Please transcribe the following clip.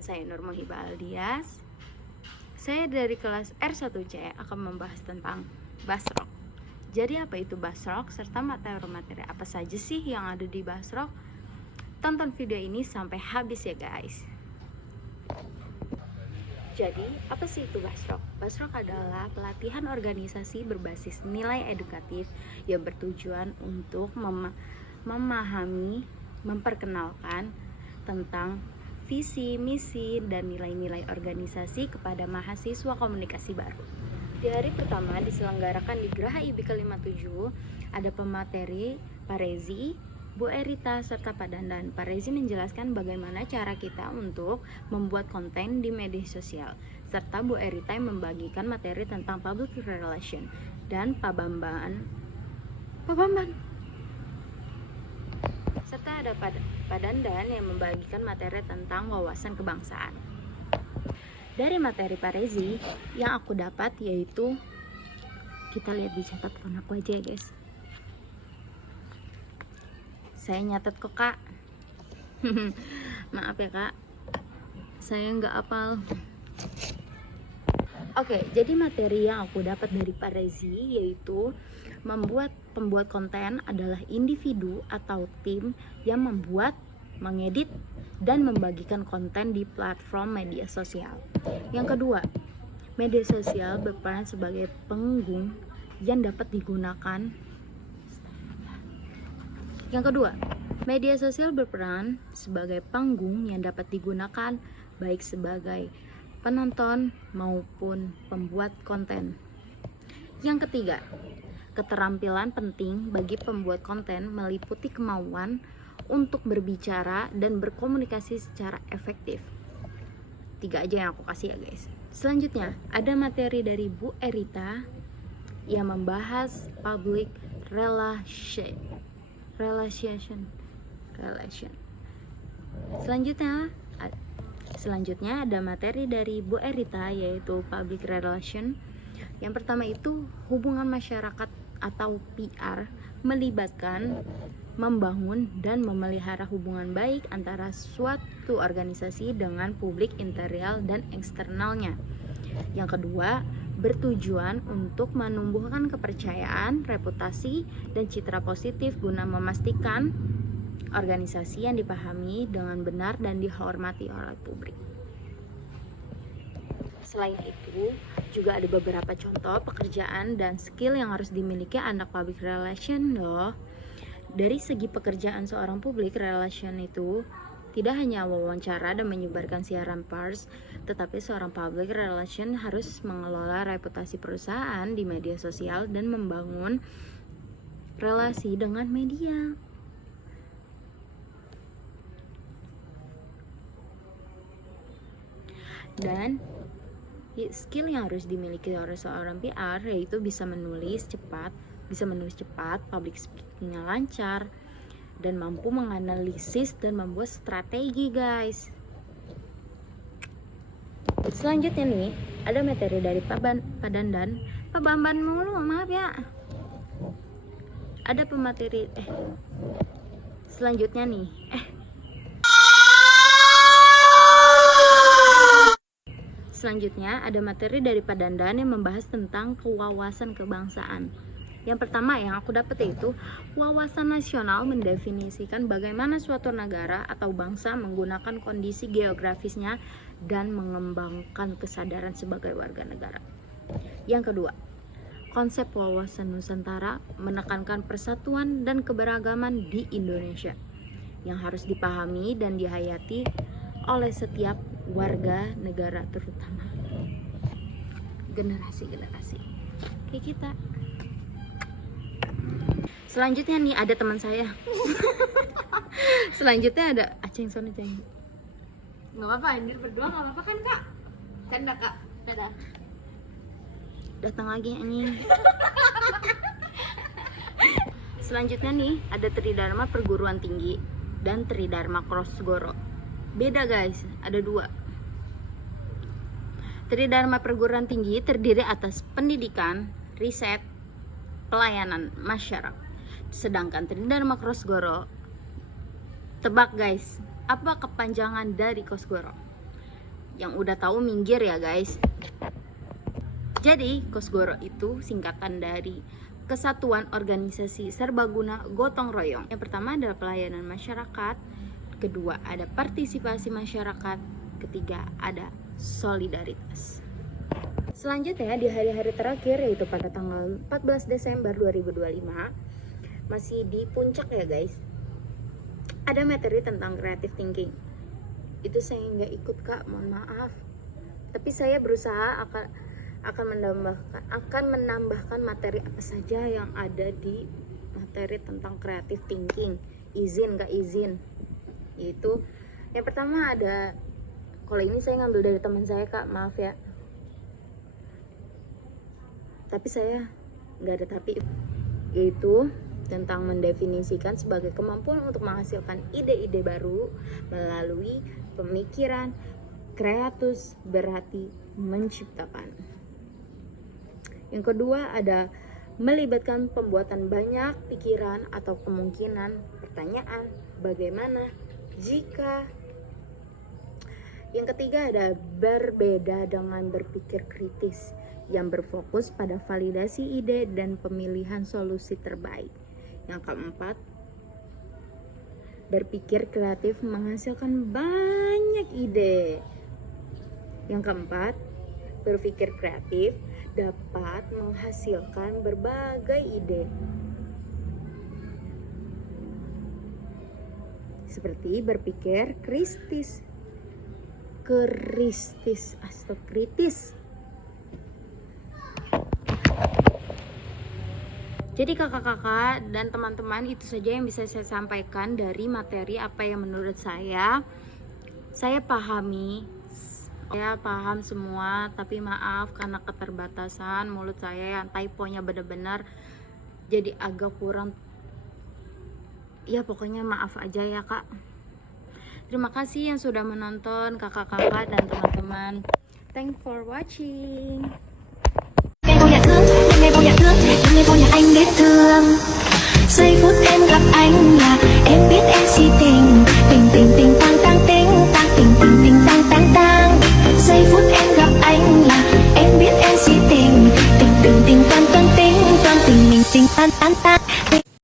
Nama saya Nur Muhibah Aldias. Saya dari kelas R1C akan membahas tentang Basrok. Jadi apa itu Basrok serta materi-materi apa saja sih yang ada di Basrok? Tonton video ini sampai habis ya guys. Jadi apa sih itu Basrok? Basrok adalah pelatihan organisasi berbasis nilai edukatif yang bertujuan untuk memahami, memperkenalkan tentang visi, misi, dan nilai-nilai organisasi kepada mahasiswa komunikasi baru. Di hari pertama diselenggarakan di Geraha IB ke-57, ada pemateri Pak Rezi, Bu Erita, serta Pak Dandan. Pak Rezi menjelaskan bagaimana cara kita untuk membuat konten di media sosial, serta Bu Erita yang membagikan materi tentang public relation, dan Pak Bamban serta ada Pak Dandan yang membagikan materi tentang wawasan kebangsaan. Dari materi Pak Rezi yang aku dapat yaitu, kita lihat di catatan aku aja ya guys. Saya nyatet kok kak. Maaf ya kak, saya nggak hafal. Oke, jadi materi yang aku dapat dari Pak Rezi yaitu pembuat konten adalah individu atau tim yang membuat, mengedit, dan membagikan konten di platform media sosial. Yang kedua, media sosial berperan sebagai penggung yang dapat digunakan. Yang kedua, media sosial berperan sebagai panggung yang dapat digunakan baik sebagai penonton maupun pembuat konten. Yang ketiga, keterampilan penting bagi pembuat konten meliputi kemauan untuk berbicara dan berkomunikasi secara efektif. 3 aja yang aku kasih ya guys. Selanjutnya, ada materi dari Bu Erita yang membahas public relation. Selanjutnya ada materi dari Bu Erita yaitu public relation. Yang pertama itu hubungan masyarakat atau PR, melibatkan, membangun, dan memelihara hubungan baik antara suatu organisasi dengan publik interior dan eksternalnya. Yang kedua, bertujuan untuk menumbuhkan kepercayaan, reputasi, dan citra positif guna memastikan organisasi yang dipahami dengan benar dan dihormati oleh publik. Selain itu, juga ada beberapa contoh pekerjaan dan skill yang harus dimiliki anak public relation loh. Dari segi pekerjaan seorang public relation itu tidak hanya wawancara dan menyebarkan siaran pers, tetapi seorang public relation harus mengelola reputasi perusahaan di media sosial dan membangun relasi dengan media. Dan skill yang harus dimiliki oleh seorang PR yaitu bisa menulis cepat, public speakingnya lancar, dan mampu menganalisis dan membuat strategi guys. Selanjutnya nih, ada materi dari Pak Dandan, Pak Bamban mulu, maaf ya. Ada pemateri selanjutnya nih, Selanjutnya ada materi dari Pak Dandan yang membahas tentang kewawasan kebangsaan. Yang pertama yang aku dapat yaitu wawasan nasional mendefinisikan bagaimana suatu negara atau bangsa menggunakan kondisi geografisnya dan mengembangkan kesadaran sebagai warga negara. Yang kedua, konsep wawasan Nusantara menekankan persatuan dan keberagaman di Indonesia yang harus dipahami dan dihayati oleh setiap warga negara, terutama generasi-generasi kayak kita. Selanjutnya nih ada teman saya. Selanjutnya ada Aceng Sony Ceng. Nggak apa-apa, anjir berdua nggak apa-apa kan kak? Canda kak, dadah. Datang lagi anjing. Selanjutnya nih ada Tridharma Perguruan Tinggi dan Tridharma Krosgoro. Beda guys, ada 2. Tridharma Perguruan Tinggi terdiri atas pendidikan, riset, pelayanan masyarakat. Sedangkan Tridharma Krosgoro, tebak guys, apa kepanjangan dari Krosgoro? Yang udah tahu minggir ya guys. Jadi Kosgoro itu singkatan dari Kesatuan Organisasi Serbaguna Gotong Royong. Yang pertama adalah pelayanan masyarakat, kedua ada partisipasi masyarakat, ketiga ada solidaritas. Selanjutnya di hari-hari terakhir yaitu pada tanggal 14 Desember 2025 masih di puncak ya guys. Ada materi tentang creative thinking. Itu saya nggak ikut kak, mohon maaf. Tapi saya berusaha akan menambahkan materi apa saja yang ada di materi tentang creative thinking. Izin gak izin. Yaitu yang pertama ada, kalau ini saya ngambil dari teman saya kak, maaf ya. Tapi saya nggak ada tapi. Yaitu tentang mendefinisikan sebagai kemampuan untuk menghasilkan ide-ide baru melalui pemikiran kreatus, berarti menciptakan. Yang kedua ada melibatkan pembuatan banyak pikiran atau kemungkinan, pertanyaan, bagaimana, jika. Yang ketiga ada berbeda dengan berpikir kritis yang berfokus pada validasi ide dan pemilihan solusi terbaik. Yang keempat, berpikir kreatif menghasilkan banyak ide. Yang keempat, berpikir kreatif dapat menghasilkan berbagai ide. Seperti berpikir kritis atau kritis. Jadi kakak-kakak dan teman-teman, itu saja yang bisa saya sampaikan dari materi apa yang menurut saya pahami. Saya paham semua, tapi maaf karena keterbatasan mulut saya yang typonya benar-benar jadi agak kurang. Ya pokoknya maaf aja ya kak. Terima kasih yang sudah menonton kakak-kakak dan teman-teman. Thanks for watching. Ngày vô nhà thương, ngày vô nhà anh biết thương. Giây phút em gặp anh là